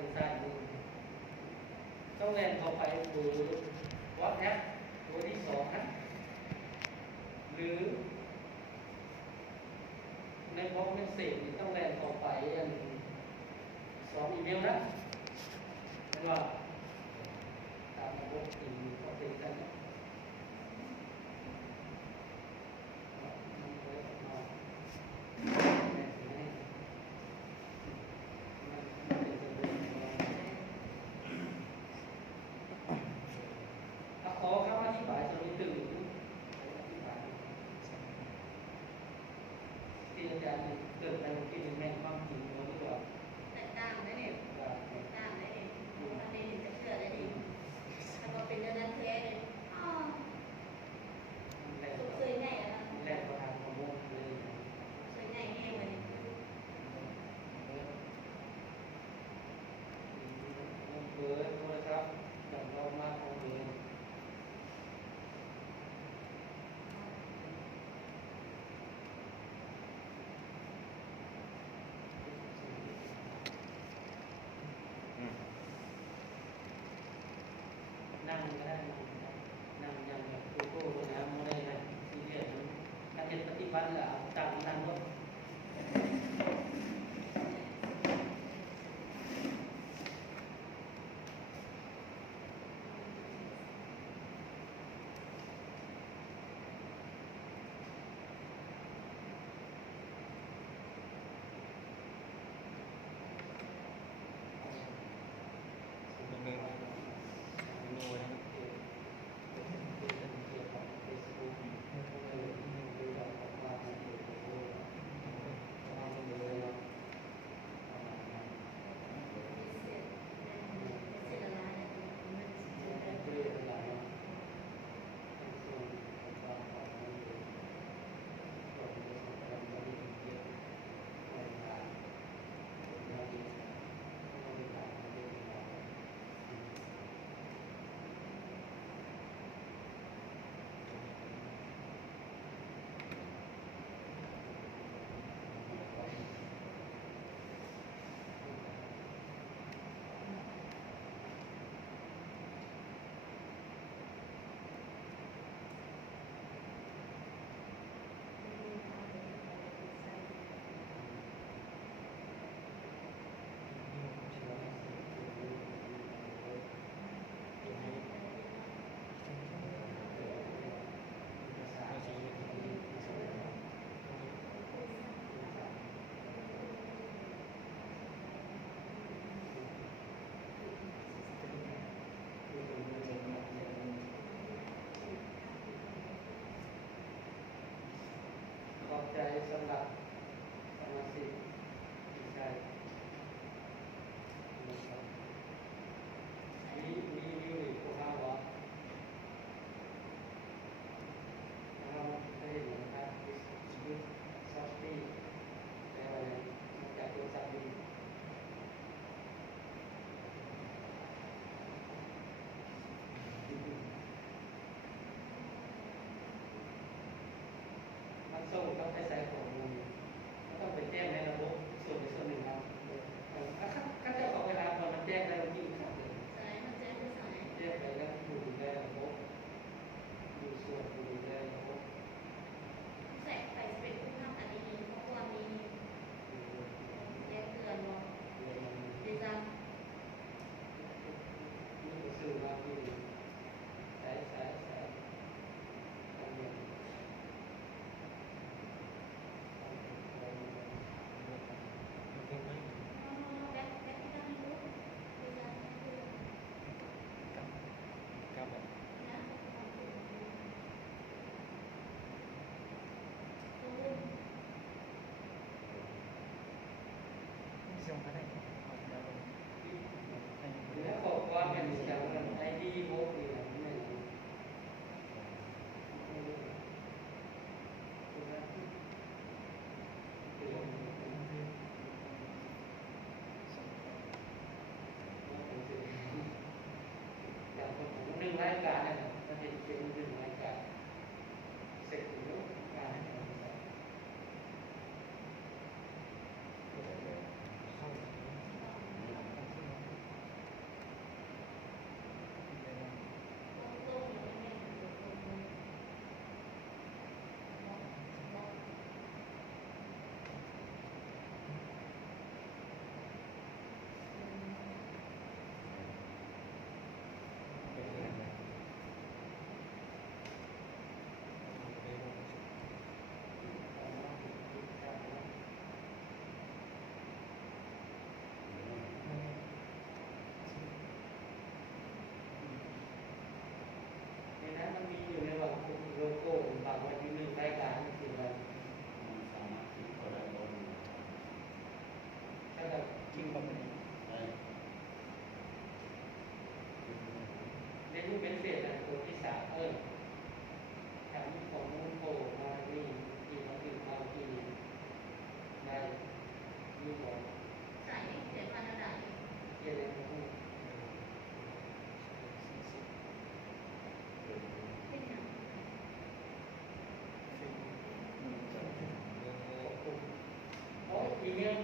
มือซ้ายมือต้องแลนเข้าไปเบอร์วอทแอปตัวที่สองนะหรือในบล็อกเมสเซจต้องแลนเข้าไปสองอีเมลนะเห็นว่าตามระบบที่เขาเป็นกันนะขอคำอธิบายตรงนี้ตื่นที่อาจารย์เกิดในวันที่แม่นความจริงตัวนี้ว่าแตกต่างได้เนี่ยแตกต่างได้เนี่ยอันนี้จะเชื่อได้ดีถ้าเราเป็นเรื่องนั้นแท้เนี่ยอ๋อสุดเคยไงนะแรงประธานของมุกเลยเคยไงแห้งเลยเบอร์โทรศัพท์อย่างเรามาของเบอร์นั่งก็ได้นั่งอย่างแบบโกโก้นะไม่ได้นะซีเรียสการเรียนปฏิบัติแล้วต่างกันก็ขอบใจสำหรับสมาชิกที่ใช้มีวิวอีกพวกเราวะเราได้เห็นนะครับดิสยูซอฟตี้แล้วมาจากตัวสัตว์ดีมันส่งต้องไปใส่ข้อมูลก็ต้องไปแจ้งในระบบส่วนใดส่วนหนึ่งครับถ้าเจ้าของเวลาพอมันแจ้งได้มันยิ่งขัดเลย สายมันแจ้งด้วยสาย แจ้งไปแล้วอยู่ในระบบอยู่ส่วนอยู่ในระบบ แสกไปเป็นผู้ทำคดีเพราะว่ามีแจ้งเตือนว่าดีจังนี่ก็สื่อมาที่ใช้การเงิน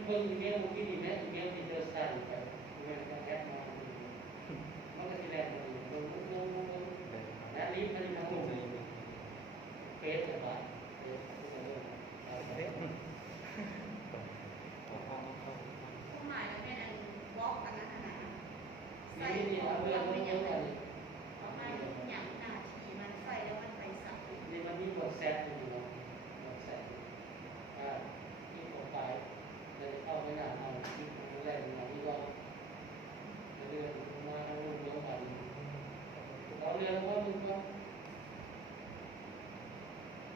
เบิ่งอีเมลเมื่อกี้นี่แม่อีเมลที่เธอใส่ไปอีเมลก็แอดมามันก็สิแลนด์อยู่เบิ่งและรีบมันทั้งหมดเฟซเลยป่ะเฟซเฟซ ผู้หมายก็เป็นอันบล็อกอันนั้นนะใส่ นี่ ของ เอาเพื่อ เรา น ไม่ เย ยัง อะ ไง เลย เอามาอย่างหน้าที่มันใส่แล้วมันไปสับ นี่มันมีบทแซดอยู่เนาะบทแซดที่ผมไปเลยเข้าไปหน้าเอาที่ผมแรกมาที่ว่าเรื่องมาเอาเรื่องกันเราเรื่องว่ามึงก็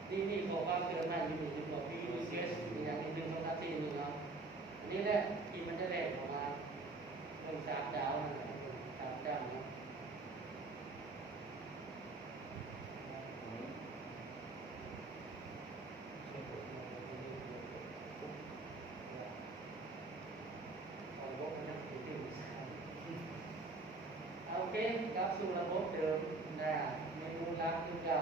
นี่ขอความเตือนมาอยู่ที่บอกพี่ยูเอสอย่างนี้ดึงมาตีนี่เนาะอันนี้แหละที่มันจะแรงออกมาเรื่อง3 ดาวนั่นแหละ3 ดาวเนาะโอเคกลับสู่ระบบเดิมนะเมนูลักคือเก่า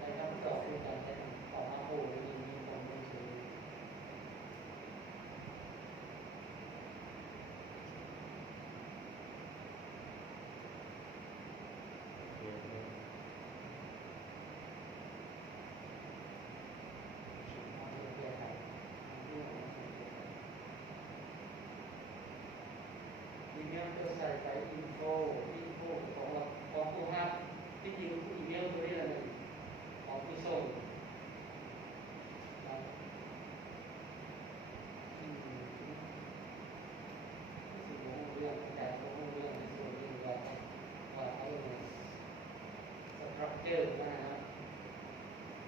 ในคำตอบคือการใช้ของอาโปมีความเป็นสื่ออีเมลจะใส่ไปinfo ของเราของผู้รับที่จริงอีเมลตัวนี้แหละหนึ่งของผู้ส่งเรื่องแต่ของเรื่องในส่วนนี้ว่าเอาสตรัคเจอร์นะครับ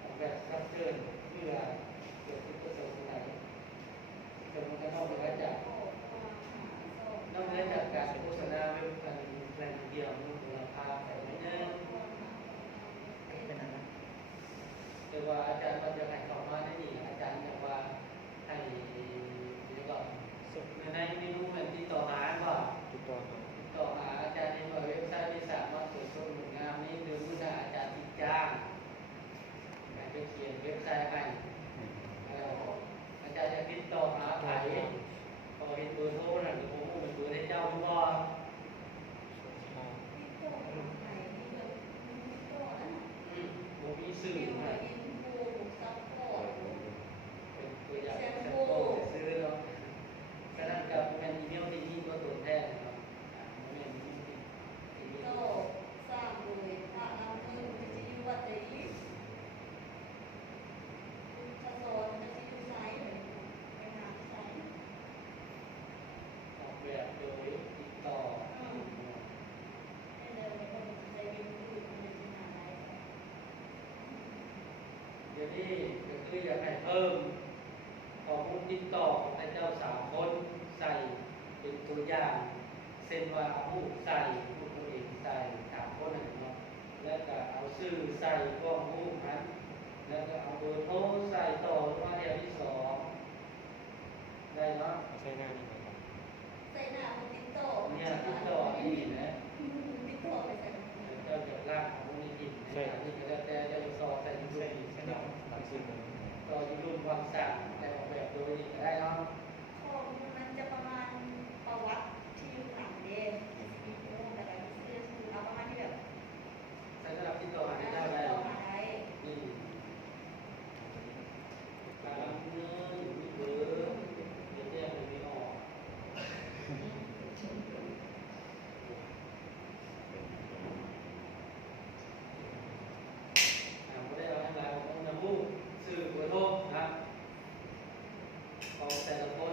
ออกแบบสตรัคเจอร์เพื่อเกิดที่ประสงค์ไหนแต่มันก็ต้องไปไว้จากนอกจากการโฆษณาเว็บการแปลงเดียวมันราคาแต่ไม่แน่แต่ว่าอาจารย์ก็จะให้ต่อมาได้ดีอาจารย์จะว่าให้เรียกว่าในเมนูเหมือนที่ต่อหาว่าต่อหาอาจารย์ในเว็บไซต์ที่สามารถตรวจสอบผลงานนี้หรือผู้อาจารย์ที่จ้างไปเขียนเว็บไซต์ให้อาจารย์จะติดต่อหาใครพอเห็นเบอร์โทรนั่นก็ผมเป็นเบอร์ให้เจ้าทุกวัน ผมมีสื่อมาเป็นตัวอย่างแซมเปิลซื้อเนาะขนาดกับแมนอีเมลที่นี่ก็ตัวแทนเนาะแมนอีเมลที่นี่ออกแบบโดยติดต่อเดี๋ยวนี้ก็คืออยากให้เพิ่มข้อมูลติดต่อของเจ้า3 คนใส่เป็นตัวอย่างเส้นว่าผู้ใส่ผู้ตัวเองใส่3 คนนั่นเนาะแล้วก็เอาชื่อใส่ข้อมูลนั้นแล้วก็เอาเบอร์โทรใส่ต่อมาเดียวที่2ได้เนาะ ใส่หน้ามันติดต่อ เนี่ยติดต่อนี่นะ ติดต่อไปใส่ เจ้าจะลากของมีกินในการที่จะแต่จะสอบใส่ยุ่งต่อยุ่งความสั่งแต่ออกแบบโดยนี้ก็ได้เนาะ ข้อมูลมันจะประมาณประวัติที่อยู่หลังเด่นมีโค้งแต่ละเรื่องคือเอาประมาณที่แบบ ใช้สำหรับติดต่อหาเจ้าได้นี่การเงินมีเบอร์เดี๋ยวแจ้งไม่ออกไม่ได้เอาให้เราต้องนำผู้สื่อเบอร์โทรนะของแต่ละคน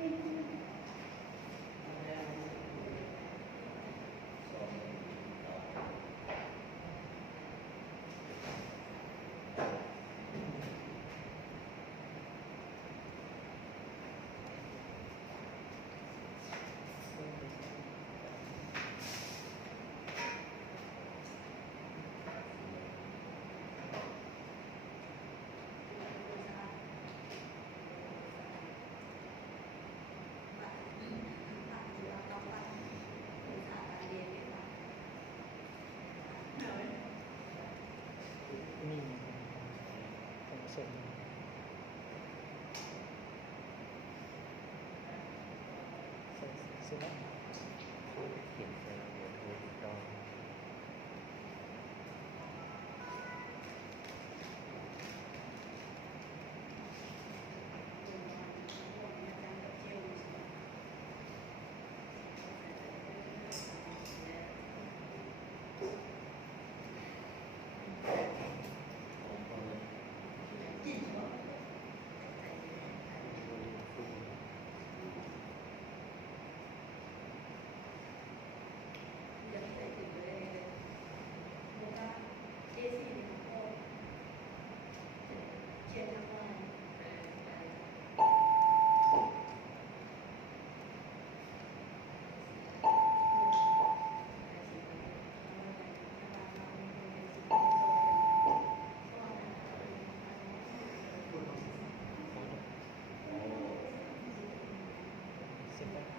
นี่ผมส่งเสร็จแล้ว เขียนใส่เบอร์โทรติดต่อ เสร็จแล้ว